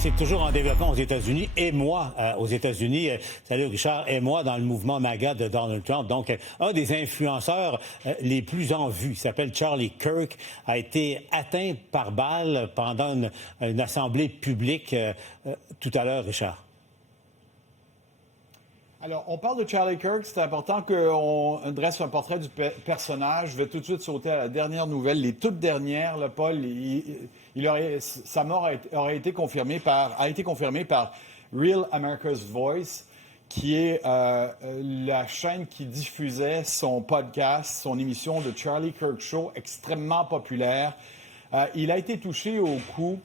C'est toujours en développement aux États-Unis et moi aux États-Unis. Salut Richard, et moi dans le mouvement MAGA de Donald Trump. Donc, un des influenceurs les plus en vue, il s'appelle Charlie Kirk, a été atteint par balle pendant une assemblée publique tout à l'heure, Richard. Alors, on parle de Charlie Kirk. C'est important qu'on dresse un portrait du personnage. Je vais tout de suite sauter à la dernière nouvelle, les toutes dernières. Là, Paul, sa mort a été confirmée par Real America's Voice, qui est la chaîne qui diffusait son podcast, son émission de Charlie Kirk Show, extrêmement populaire. Il a été touché au cou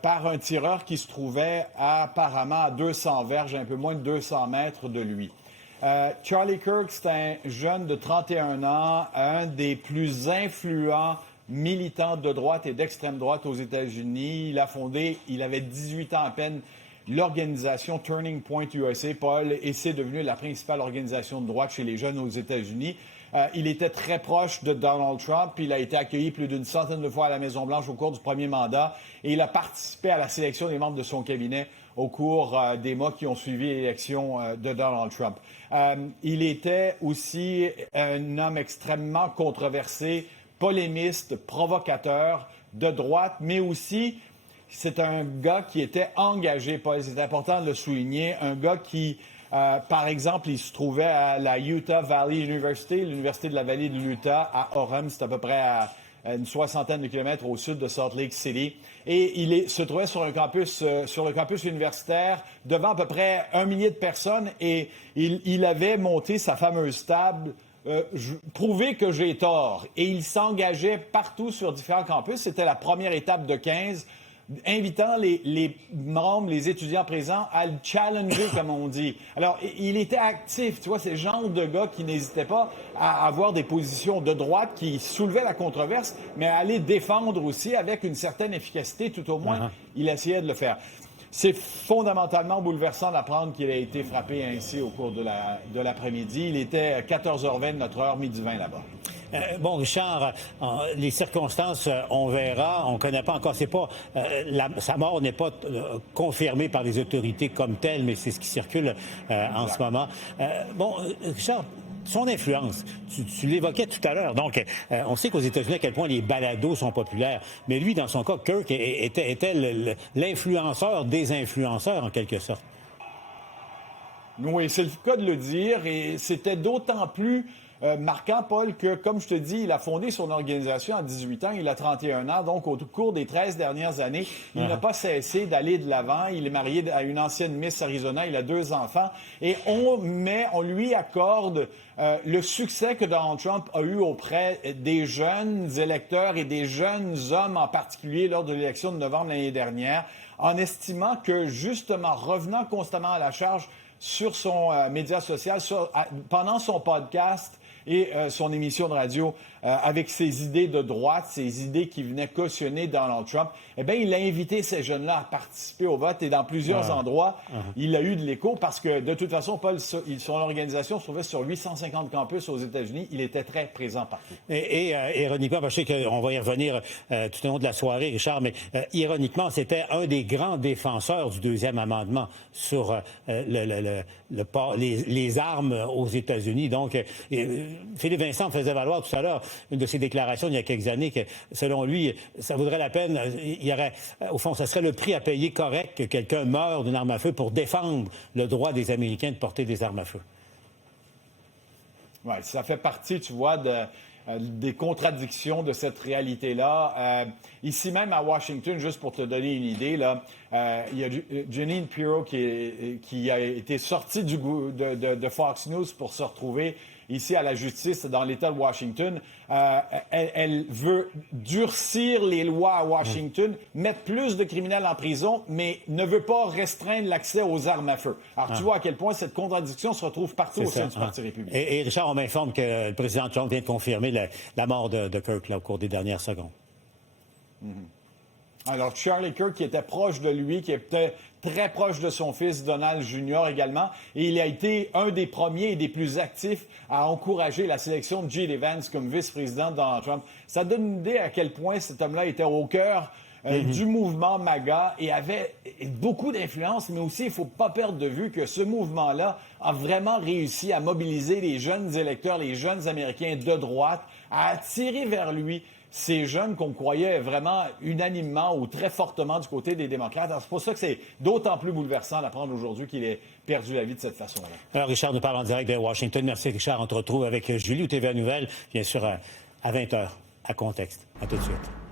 par un tireur qui se trouvait apparemment à 200 verges, un peu moins de 200 mètres de lui. Charlie Kirk, c'est un jeune de 31 ans, un des plus influents militants de droite et d'extrême droite aux États-Unis. Il avait 18 ans à peine, l'organisation Turning Point USA, Paul, et c'est devenu la principale organisation de droite chez les jeunes aux États-Unis. Il était très proche de Donald Trump. Il a été accueilli plus d'une centaine de fois à la Maison-Blanche au cours du premier mandat. Et il a participé à la sélection des membres de son cabinet au cours des mois qui ont suivi l'élection de Donald Trump. Il était aussi un homme extrêmement controversé, polémiste, provocateur, de droite, mais aussi c'est un gars qui était engagé, Paul. C'est important de le souligner. Un gars qui... par exemple, il se trouvait à la Utah Valley University, l'université de la vallée de l'Utah, à Orem. C'est à peu près à une soixantaine de kilomètres au sud de Salt Lake City. Et se trouvait sur le campus universitaire, devant à peu près 1 millier de personnes. Et il avait monté sa fameuse table « Prouver que j'ai tort ». Et il s'engageait partout sur différents campus. C'était la première étape de 15, invitant les membres, les étudiants présents à le challenger, comme on dit. Alors, il était actif, tu vois, c'est le genre de gars qui n'hésitait pas à avoir des positions de droite qui soulevaient la controverse, mais à aller défendre aussi avec une certaine efficacité, tout au moins, il essayait de le faire. C'est fondamentalement bouleversant d'apprendre qu'il a été frappé ainsi au cours de l'après-midi. Il était 14h20 de notre heure, midi 20 là-bas. Bon, Richard, les circonstances, on verra. On ne connaît pas encore. C'est pas sa mort n'est pas confirmée par les autorités comme telle, mais c'est ce qui circule en ce moment. Bon, Richard, son influence, tu l'évoquais tout à l'heure. Donc, on sait qu'aux États-Unis, à quel point les balados sont populaires. Mais lui, dans son cas, Kirk était l'influenceur des influenceurs, en quelque sorte. Oui, c'est le cas de le dire. Et c'était d'autant plus marquant, Paul, que, comme je te dis, il a fondé son organisation à 18 ans, il a 31 ans. Donc, au cours des 13 dernières années, il n'a pas cessé d'aller de l'avant. Il est marié à une ancienne Miss Arizona, il a 2 enfants. Et on lui accorde le succès que Donald Trump a eu auprès des jeunes électeurs et des jeunes hommes en particulier lors de l'élection de novembre l'année dernière, en estimant que, justement, revenant constamment à la charge sur son média social, pendant son podcast et son émission de radio, avec ses idées de droite, ses idées qui venaient cautionner Donald Trump, eh bien, il a invité ces jeunes-là à participer au vote et dans plusieurs endroits, il a eu de l'écho parce que, de toute façon, Paul, son organisation se trouvait sur 850 campus aux États-Unis. Il était très présent partout. Et ironiquement, parce que je sais qu'on va y revenir tout au long de la soirée, Richard, mais ironiquement, c'était un des grands défenseurs du deuxième amendement sur les armes aux États-Unis. Donc, Philippe Vincent faisait valoir tout à l'heure une de ses déclarations il y a quelques années que, selon lui, ça vaudrait la peine, au fond, ça serait le prix à payer correct que quelqu'un meure d'une arme à feu pour défendre le droit des Américains de porter des armes à feu. Oui, ça fait partie, tu vois, des contradictions de cette réalité-là. Ici même à Washington, juste pour te donner une idée, là, il y a Jeanine Pirro qui a été sortie de Fox News pour se retrouver ici à la justice dans l'État de Washington. Elle veut durcir les lois à Washington, mettre plus de criminels en prison, mais ne veut pas restreindre l'accès aux armes à feu. Alors, tu vois à quel point cette contradiction se retrouve partout au sein du Parti républicain. Et Richard, on m'informe que le président Trump vient de confirmer la mort de Kirk là, au cours des dernières secondes. Alors, Charlie Kirk, qui était proche de lui, qui était très proche de son fils Donald Jr. également, et il a été un des premiers et des plus actifs à encourager la sélection de J.D. Vance comme vice-président de Donald Trump. Ça donne une idée à quel point cet homme-là était au cœur du mouvement MAGA et avait beaucoup d'influence, mais aussi, il ne faut pas perdre de vue que ce mouvement-là a vraiment réussi à mobiliser les jeunes électeurs, les jeunes Américains de droite, à attirer vers lui ces jeunes qu'on croyait vraiment unanimement ou très fortement du côté des démocrates. C'est pour ça que c'est d'autant plus bouleversant d'apprendre aujourd'hui qu'il ait perdu la vie de cette façon-là. Alors, Richard nous parle en direct de Washington. Merci, Richard. On te retrouve avec Julie ou TVA Nouvelles, bien sûr, à 20h, à Contexte. À tout de suite.